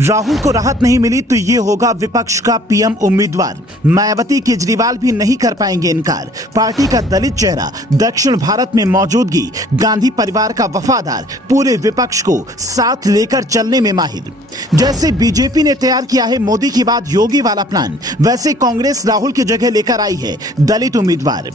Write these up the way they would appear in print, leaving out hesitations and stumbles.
राहुल को राहत नहीं मिली तो ये होगा विपक्ष का पीएम उम्मीदवार। मायावती केजरीवाल भी नहीं कर पाएंगे इनकार। पार्टी का दलित चेहरा, दक्षिण भारत में मौजूदगी, गांधी परिवार का वफादार, पूरे विपक्ष को साथ लेकर चलने में माहिर। जैसे बीजेपी ने तैयार किया है मोदी की बाद योगी वाला प्लान, वैसे कांग्रेस राहुल की जगह लेकर आई है दलित उम्मीदवार।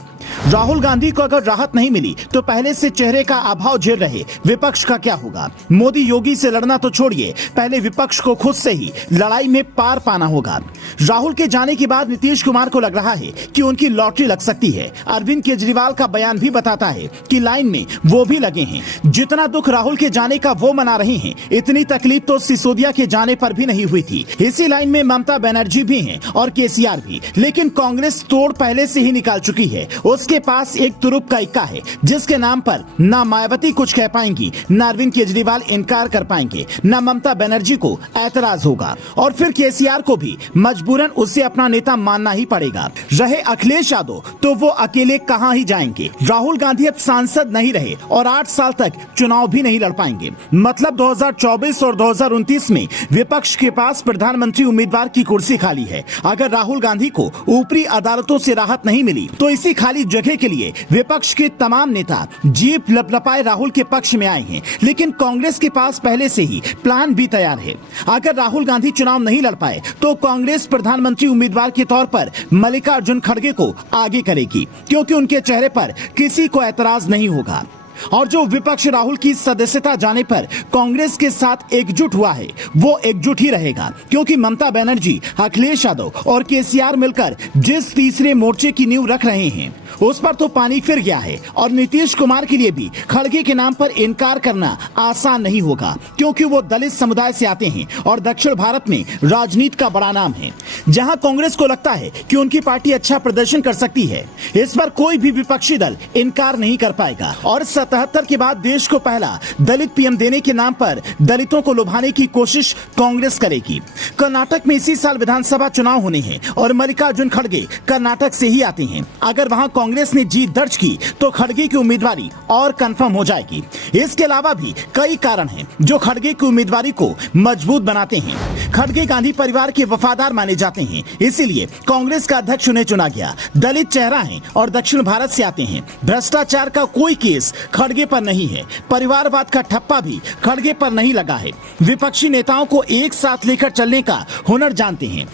राहुल गांधी को अगर राहत नहीं मिली तो पहले से चेहरे का अभाव झेल रहे विपक्ष का क्या होगा। मोदी योगी से लड़ना तो छोड़िए, पहले विपक्ष को खुद से ही लड़ाई में पार पाना होगा। राहुल के जाने के बाद नीतीश कुमार को लग रहा है कि उनकी लॉटरी लग सकती है। अरविंद केजरीवाल का बयान भी बताता है कि लाइन में वो भी लगे हैं। जितना दुख राहुल के जाने का वो मना रहे हैं, इतनी तकलीफ तो सिसोदिया के जाने पर भी नहीं हुई थी। इसी लाइन में ममता बनर्जी भी हैं और केसीआर भी, लेकिन कांग्रेस तोड़ पहले से ही निकाल चुकी है। उसके पास एक तुरुप का इक्का है जिसके नाम पर ना मायावती कुछ कह पाएंगी, ना अरविंद केजरीवाल इनकार कर पाएंगे, ना ममता बनर्जी को ऐतराज होगा, और फिर केसीआर को भी मजबूरन उसे अपना नेता मानना ही पड़ेगा। रहे अखिलेश यादव तो वो अकेले कहां ही जाएंगे। राहुल गांधी अब सांसद नहीं रहे और 8 साल तक चुनाव भी नहीं लड़ पाएंगे। मतलब 2024 और 2029 में विपक्ष के पास प्रधानमंत्री उम्मीदवार की कुर्सी खाली है। अगर राहुल गांधी को ऊपरी अदालतों से राहत नहीं मिली तो इसी खाली जगह के लिए विपक्ष के तमाम नेता जीप लपलपाए राहुल के पक्ष में आए हैं। लेकिन कांग्रेस के पास पहले से ही प्लान भी तैयार है। अगर राहुल गांधी चुनाव नहीं लड़ पाए तो कांग्रेस प्रधानमंत्री उम्मीदवार के तौर पर मल्लिकार्जुन खड़गे को आगे करेगी, क्योंकि उनके चेहरे पर किसी को ऐतराज नहीं होगा। और जो विपक्ष राहुल की सदस्यता जाने पर कांग्रेस के साथ एकजुट हुआ है वो एकजुट ही रहेगा, क्योंकि ममता बनर्जी, अखिलेश यादव और केसीआर मिलकर जिस तीसरे मोर्चे की नींव रख रहे हैं उस पर तो पानी फिर गया है। और नीतीश कुमार के लिए भी खड़गे के नाम पर इनकार करना आसान नहीं होगा, क्योंकि वो दलित समुदाय से आते हैं और दक्षिण भारत में राजनीति का बड़ा नाम है। जहां कांग्रेस को लगता है कि उनकी पार्टी अच्छा प्रदर्शन कर सकती है, इस पर कोई भी विपक्षी दल इनकार नहीं कर पाएगा। और 77 के बाद देश को पहला दलित पीएम देने के नाम पर दलितों को लुभाने की कोशिश कांग्रेस करेगी। कर्नाटक में इसी साल विधानसभा चुनाव होने हैं और मल्लिकार्जुन खड़गे कर्नाटक से ही आते हैं। अगर वहां कांग्रेस ने जीत दर्ज की तो खड़गे की उम्मीदवारी और कंफर्म हो जाएगी। इसके अलावा भी कई कारण हैं जो खड़गे की उम्मीदवारी को मजबूत बनाते हैं। खड़गे गांधी परिवार के वफादार माने जाते हैं, इसीलिए कांग्रेस का अध्यक्ष उन्हें चुना गया। दलित चेहरा है और दक्षिण भारत से आते हैं। भ्रष्टाचार का कोई केस खड़गे पर नहीं है। परिवारवाद का ठप्पा भी खड़गे पर नहीं लगा है। विपक्षी नेताओं को एक साथ लेकर चलने का हुनर जानते हैं।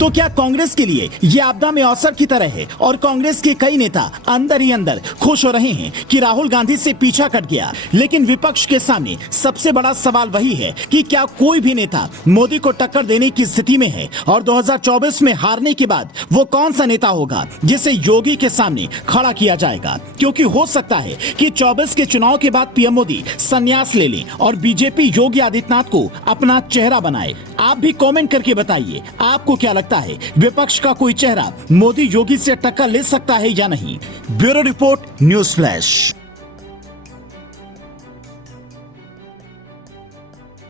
तो क्या कांग्रेस के लिए ये आपदा में अवसर की तरह है और कांग्रेस के कई नेता अंदर ही अंदर खुश हो रहे हैं कि राहुल गांधी से पीछा कट गया। लेकिन विपक्ष के सामने सबसे बड़ा सवाल वही है कि क्या कोई भी नेता मोदी को टक्कर देने की स्थिति में है, और 2024 में हारने के बाद वो कौन सा नेता होगा जिसे योगी के सामने खड़ा किया जाएगा। क्योंकि हो सकता है कि 24 के चुनाव के बाद पीएम मोदी संन्यास ले लें और बीजेपी योगी आदित्यनाथ को अपना चेहरा बनाए। आप भी कमेंट करके बताइए आपको क्या लगता है, विपक्ष का कोई चेहरा मोदी योगी से टक्कर ले सकता है या नहीं। Bureau report, news flash.